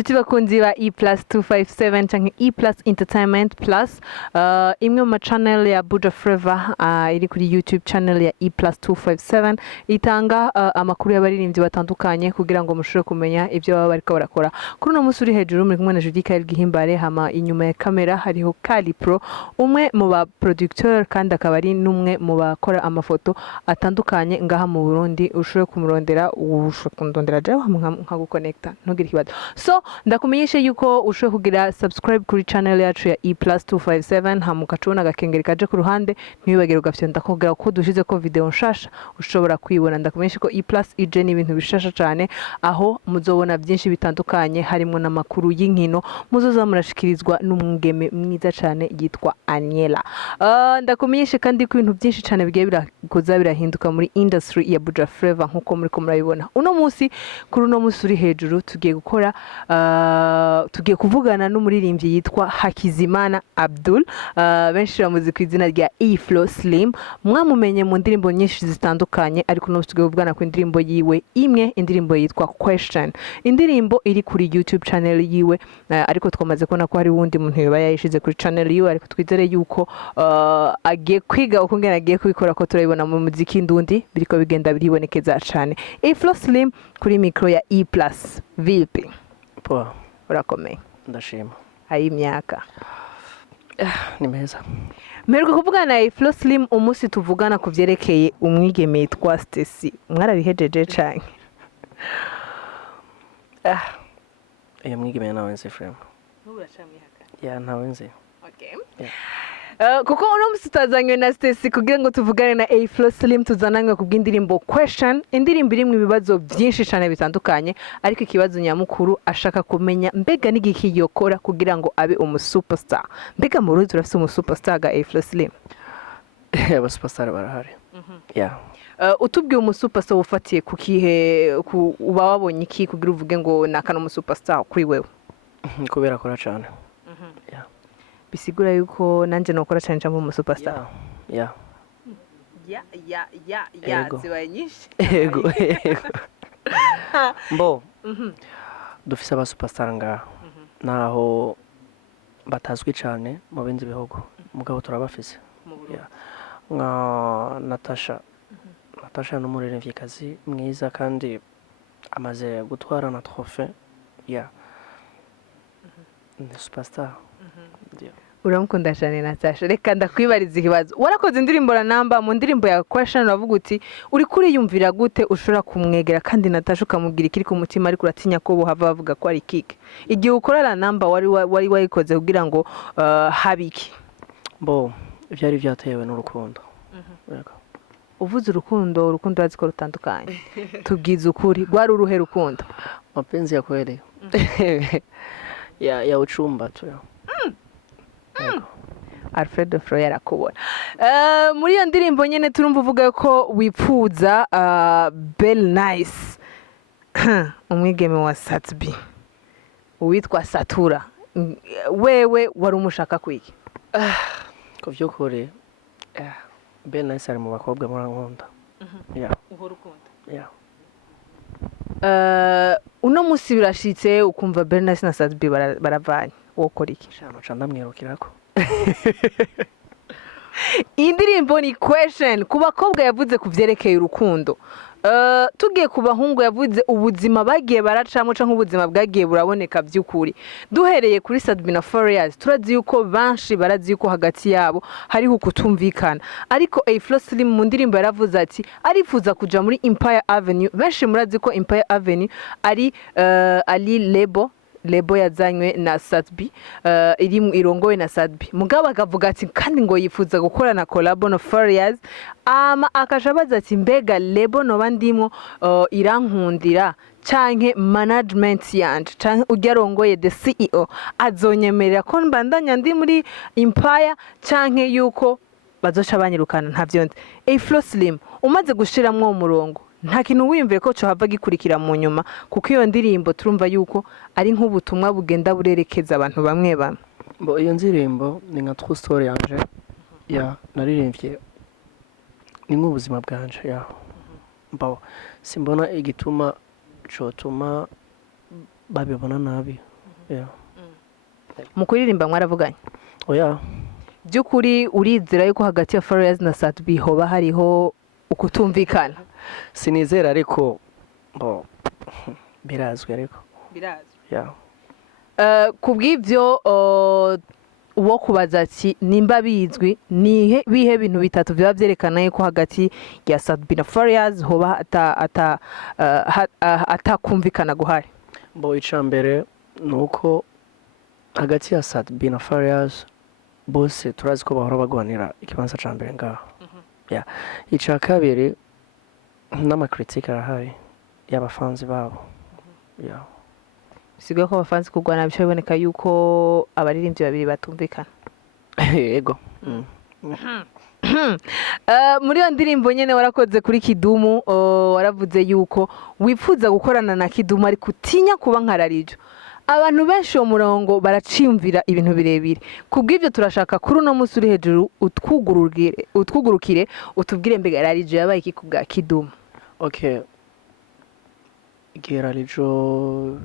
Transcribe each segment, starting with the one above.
Inshuti bakunzi ba E+257 canke E+ Entertainment Plus, imwe mu channel ya Videographer iri kuri YouTube channel ya E+257 itanga amakuru y'abaririmbyi batandukanye kugira ngo mushobore kumenya ibyo baba bariko barakora. Kuri no musi uri hejuru muri kumwe na Judika Gihimbare, hama inyuma ya kamera hariho Kali Pro, umwe mu ba producteur kandi akaba ari numwe mu bakora amafoto atandukanye ngaha mu Burundi. Ushobore kumurondera, ushobore kundondera je nka guconnecta ntugire ikibazo. So ndakumenyesha yuko ushobora kugira subscribe kuri channel yacu ya E+257, hamuka cubona agakengeri kaje ku ruhande, ntibibagire ugafyonda kugira ko dushize ko video nshasha ushobora kwibona. Ndakumenyesha ko E+ ije ni ibintu bishasha cyane, aho muzobona byinshi bitandukanye harimo n'amakuru y'inkino muzoza murashikirizwa n'umwigeme mwiza cyane yitwa Aniela. Ndakumenyesha kandi ko ibintu byinshi cyane bigiye birakoza birahinduka muri industry ya Videographer nkuko muri ko murabibona. Uno munsi kuri uno munsi uri hejuru tugiye gukora tugiye kuvugana n'umuririmbyi yitwa Hakizimana Abdul, benshi bamuzi ku izina rya E-Flow Slim. Mwamumenye mu ndirimbo nyinshi zitandukanye, ariko no tugiye kuvugana ku indirimbo yiwe imwe, indirimbo yitwa Question. Indirimbo iri kuri YouTube channel yiwe, ariko twamaze kubona ko hari wundi muntu yoba yayishize kuri channel yiwe, ariko twizere yuko agiye kwiga uko ngena agiye kubikora, ko turabibona mu muziki ndundi biriko bigenda biribonekeza cyane. E-Flow Slim kuri micro ya E+. Vipi? Poa. Urakomeye? Ndashima. Hayi imyaka? Ni meza. Mperuka kuvugana na E-Flow Slim umunsi tuvugana ku vyerekeye umwigeme yitwa Stacy. Mwarabihejeje canke? Iyo mwigeme nawe nzi frame. Ntubashamwihaka. Ya ntawe nzi. Okay. Yeah. Kuko uno musi tutazanywe na Stacy kugira ngo tuvugane na E-Flow Slim, tuzananywe kubw'indirimbo Question. Indirimbo irimwe ibibazo byinshi cyane bitandukanye, ariko ikibazo nyamukuru ashaka kumenya mbega n'igiki yokora kugira ngo abe umusuperstar. Mbega mu Burundi turafise umusuperstar ga E-Flow Slim? Aba superstar barahari. Yeah. Utubwiye umusuperstar ufatiye ku kihe, uba wabonye iki kugira uvuge ngo nakana umusuperstar kuri wewe? Kubera akora cyane. Yeah. Bisigura yuko nanje nokora cyane cyangwa umusuperstar? Yeah. Zibaye nyinshi. Ego. Mbo. Dufise aba superstar ngaha. Naho batazwi cyane mu bindi bihugu. Mugabo turabafise. Yeah. Nka Natasha n'umuririmvyikazi mwiza kandi amaze gutwara na trophée. Yeah. Ni superstar. Uramukunda cyane Natasha. Reka ndakwibariza ikibazo. Warakoze indirimbo la namba, mu ndirimbo ya Question uravuga uti uri kuri yumvira gute ushobora kumwegera kandi Natasha ukamubwira ikiri ku mutima, ariko uratinya ko bohava bavuga ko ari kike. Igihe ukora la namba wari wayikoze kugira ngo habiki? Bo byari byatewe n'urukundo. Yego. Uvuze urukundo raziko rutandukanye. Tubwize ukuri, gwari uruhe rukundo? Mapenzi ya kweli. Ya uchumba tu. Alfredo Fro yarakubona. Muri iyo ndirimbo nyene turumva uvuga ko wipfuza Bell Nice, umwigeme wa Satbi, uwitwa Satura. Wewe wari umushaka kwiki? Ko vyukuri Bell Nice ari mu bakobwa murankunda. Yeah. Uhora ukunda? Yeah. Uno musi birashitse ukumva Bell Nice na Satbi baravanye, wokora iki? Shano ca ndamwirukirako. Indirimbo ni Question. Ku bakobwa yavuze ku vyerekeye urukundo. Tugiye ku bahungu yavuze ubuzima bagiye baracamo canke ubuzima bwagiye buraboneka by'ukuri. Duhereye kuri Sadbi na Farious, turazi yuko banshi barazi yuko hagati yabo hariho kutumvikana, ariko E-Flow Slim mu ndirimbo yaravuze ati arifuza kuja muri Empire Avenue. Benshi murazi ko Empire Avenue ari lebo yazanywe na Sadbi, irongowe na Sadbi. Mugabo akavuga ati kandi ngo yifuza gukora na collabo no Farious, akaja baza ati mbega lebo no bandimo irankundira canke management yanje canke ujyarongoye the CEO azonyemerera ko mbandanya ndi muri Empire canke yuko bazoca banyirukana ntavyo nzi. E-Flow Slim umaze gushiramwo umurongo, nta kintu wiyumvire ko cohava gikurikira mu nyuma, kuko iyo ndirimbo turumva yuko ari nk'ubutumwa bugenda burerekeza abantu bamwe bamwe. Bo iyo ndirimbo ni nka true story yanje. Ya naririmbye ni nk'ubuzima bwanje. Ya mbaho simbona igituma cotuma babibona nabi yeah. mu kuririmba mwaravuganye Oya. by'ukuri urizera yuko hagati ya Farious na Satbi hoba hariho ukutumvikana Sinizera ariko bo birazwi ariko. birazwi Yeah. kubw'ibyo uwo kubaza ati nimba bizwi ni bihe bintu bitatu byaba byerekana yuko hagati ya Satbi na Farious hoba atakumvikana guhari. Bo icambere nuko hagati ya Satbi na Farious bose turazi ko bahora bagwanira ikibanza ca mbere ngaho. Yeah. Ica kabiri n'amakritika arahari y'abafanzi babo. Yeah. Sigwe ko abafanzi kugwana bisho biboneka yuko abaririmbyi babiri batumvikana. Yego. Muri yo ndirimbo nyene warakoze kuri Kidumu waravuze yuko wifuza gukorana na Kidumu ariko utinya kuba nkararijo. Abantu benshi mu murongo baracimvira ibintu birebire. Kubw'ivyo turashaka kuri uno musi uri hejuru utwugurukire utubwire mbega rarijo yabaye iki kubwa Kidumu. Okay. Rarijo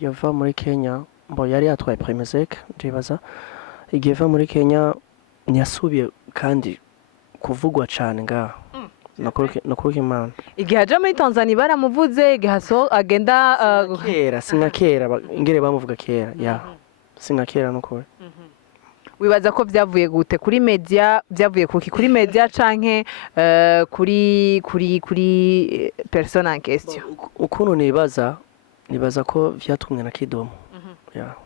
yava muri Kenya, mbo yari yatwaye Premizek ndibaza. Igihe yava muri Kenya ntiyasubiye kandi kuvugwa cyane ngaho. Nakuruka Imana. Igihe aja muri Tanzania baramuvuze, igihe agenda singa kera ingere bamuvuga kera. Yeah. Singa kera nukuri. Wibaza ko byavuye gute kuri media, byavuye kuri media canke kuri persona en question. Ukuntu nibaza ko vyatumwe na Kidumu. Yeah.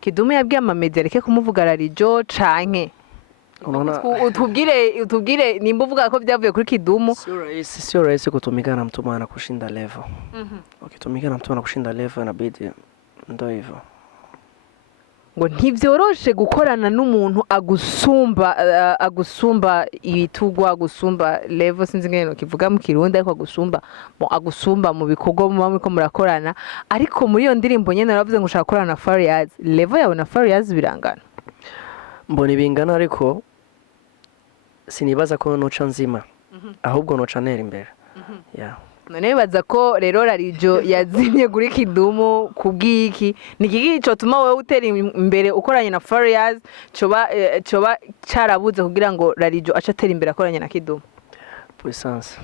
Kidumu yabwiye ama media reke kumuvuga rarijo canke utubwire nimba uvuga ko byavuye kuri Kidumu. Sio rahisi kutumikana na mtu mwana kushinda level. Ukitumikana na mtu mwana kushinda level inabidi ndio hivyo. Ngo ntivyoroshe gukorana n'umuntu agusumba ibitugwa agusumba level sinzi ngene kivuga mu Kirundi ariko agusumba mu bikorwa muriko murakorana ariko muri iyo ndirimbo nyene naravuze ngo ushaka gukorana na Farious level yawe na Farious birangana. Mbona bingana ariko sinibaza ko noca nzima ahubwo noca nera imbere. Yeah. None bibaza ko rero rarijo yazimye kuri Kidumu kubwiki ni kiki cyo tuma wewe utera imbere ukoranye na Farious coba carabuze kugira ngo rarijo acatera imbere akoranye na Kidumu. Puissance.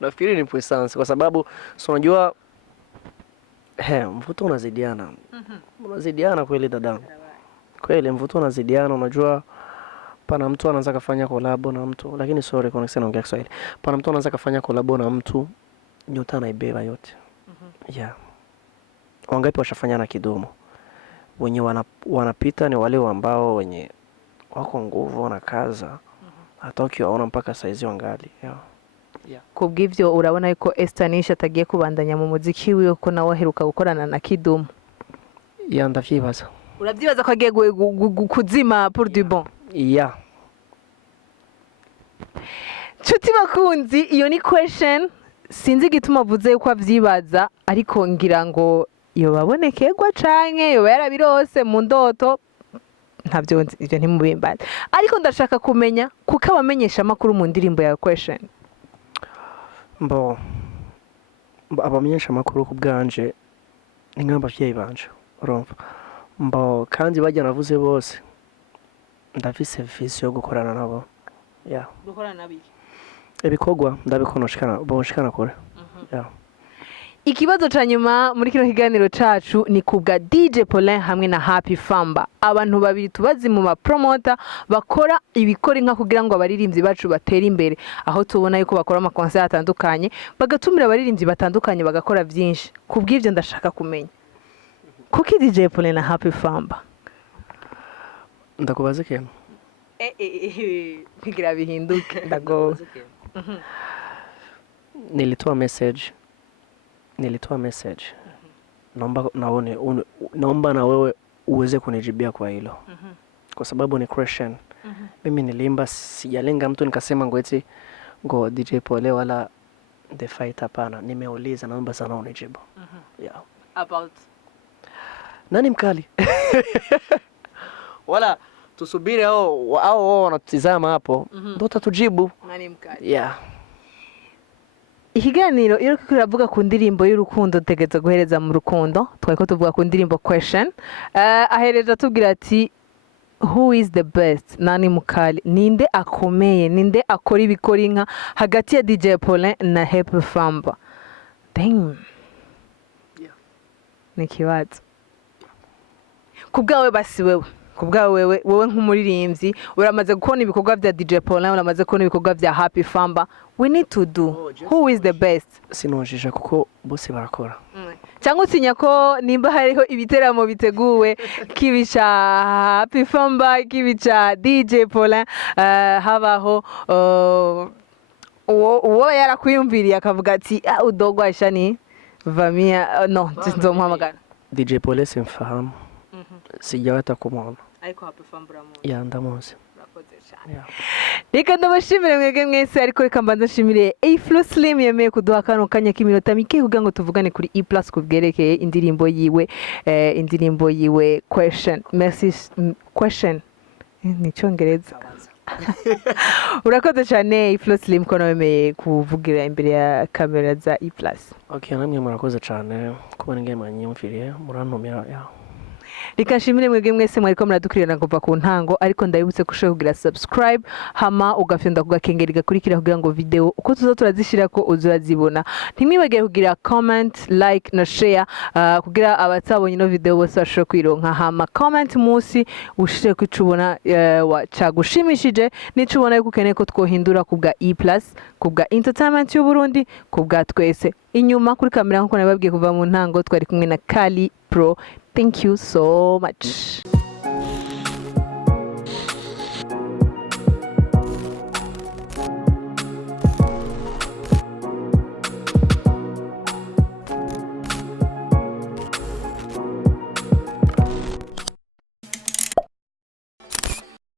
Nafikiri ni puissance kwa sababu unajua mvuto unazidiana. Unazidiana kweli dadangu. Kweli mvuto unazidiana, unajua pana mtu anaanza kufanya collab na mtu, lakini sorry kwa nisema naongea Kiswahili. Pana mtu anaanza kufanya collab na mtu, nyota anaibeba yote. Yeah. Wangapi washafanya na Kidumu? Wenye wanapita ni wale ambao wenye wako nguvu wanakaza. Hata ukiwaona mpaka saizi wangali. Yeah. Yeah. Kubw'ivyo urabona yuko Esther Nish atagiye kubandanya mu muziki wiwe ko nawe aheruka gukorana na Kidumu. Yeah, ndavyibaza. Uravyibaza ko agiye kuzima pour du bon. Yeah. Chuti bakunzi iyo ni question sinzi gituma avuze yuko avyibaza ariko ngira ngo iyo babonekegwa canke yo yarabirose mu ndoto ntavyo ivyo ntimubimbaza ariko ndashaka kumenya kuko abamenyesha makuru mu ndirimbo ya question. Mbo abamenyesha makuru ku bwanje ni nk'abavyeyi banje urumva. Mbo kandi bajya navuze bose ndafise vision yo gukorana nabo. Yeah. Gukorana nabiki? Ibikorwa ndabikonoshikana boshikana kure. Yeah. Ikibazo ca nyuma muri kino kiganiro cacu ni kubwa DJ Paulin hamwe na Happy Famba. Abantu babiri tubazi mu promoter bakora ibikora inka kugira ngo abaririmbyi bacu batera imbere. Aho tubona yuko bakora ama concert atandukanye, bagatumira abaririmbyi batandukanye bagakora byinshi. Kubw'ivyo ndashaka kumenya. Kuki DJ Paulin na Happy Famba? Ndakubaza kintu. Bigira bihinduke ndago. Nilitoa message. Naomba na wewe uweze kunijibia kwa hilo. Kwa sababu ni question. Mimi nilimba sijalenga mtu nikasema ngo DJ Paulin wala The Fight hapana. Nimeuliza naomba sana unijibu. Yeah. About nani mkali? Wala tusubiri hao wanatizama hapo ndio tatujibu. Nani mkali? Yeah. ikiganiro iyo uriko uravuga ku ndirimbo y'urukundo tegeza guhereza mu rukundo twari ko tuvuga ku ndirimbo question ahereje atubwira ati who is the best nani mukali ninde akomeye ninde akora ibikora inka hagati ya DJ Paulin na Happy Famba. Damn. Ni kibazo kubwawe basi wewe nk'umuririmbyi uramaze gukora ibikorwa bya DJ Paulin uramaze gukora ibikorwa bya Happy Famba. We need to do who is the best. Sinojisha kuko bose barakora. Cyangwa utinya ko nimba hariho ibiteramo biteguwe kibica Happy Famba kibica DJ Paulin habaho uwo yarakwiyumviriye akavuga ati udogwasha ni vamia no nzomuhamagara. DJ Paulin simfahamu. Sijawata kumwona. Ariko Happy Famba uramuzi. Ya ndamuzi. Reka ndabashimire mwege mwese ariko reka mbanza nshimire Afro Slim yemeye kuduha kano kanya k'iminota mike kugira ngo tuvugane kuri E+ kubwerekeye indirimbo yiwe question. Merci question ni cyongereza. Urakoze cyane Afro Slim ko nawemeye kuvugira imbere ya kamera za E+. Okay, namwe murakoze cyane kubona ngeye manyumviriye murantumira ya. Reka nshimire mwebwe mwese mwariko muradukurikirana kuva ku ntango ariko ndabibutse ko ushobora kugira subscribe hama ugafyonda kugakengera gakurikira kugira ngo video uko tuzo turazishira ko uzurazibona. Ntimwibagire kugira comment, like na share kugira abatabonye no video bose bashobora kwironka hama comment musi ushire kwicubona cagushimishije nicubona yuko ukeneye ko twohindura kubwa E+ kubwa entertainment y'u Burundi kubwa twese. Inyuma kuri kamera nko nababwiye kuva mu ntango twari kumwe na Kali Pro. Thank you so much.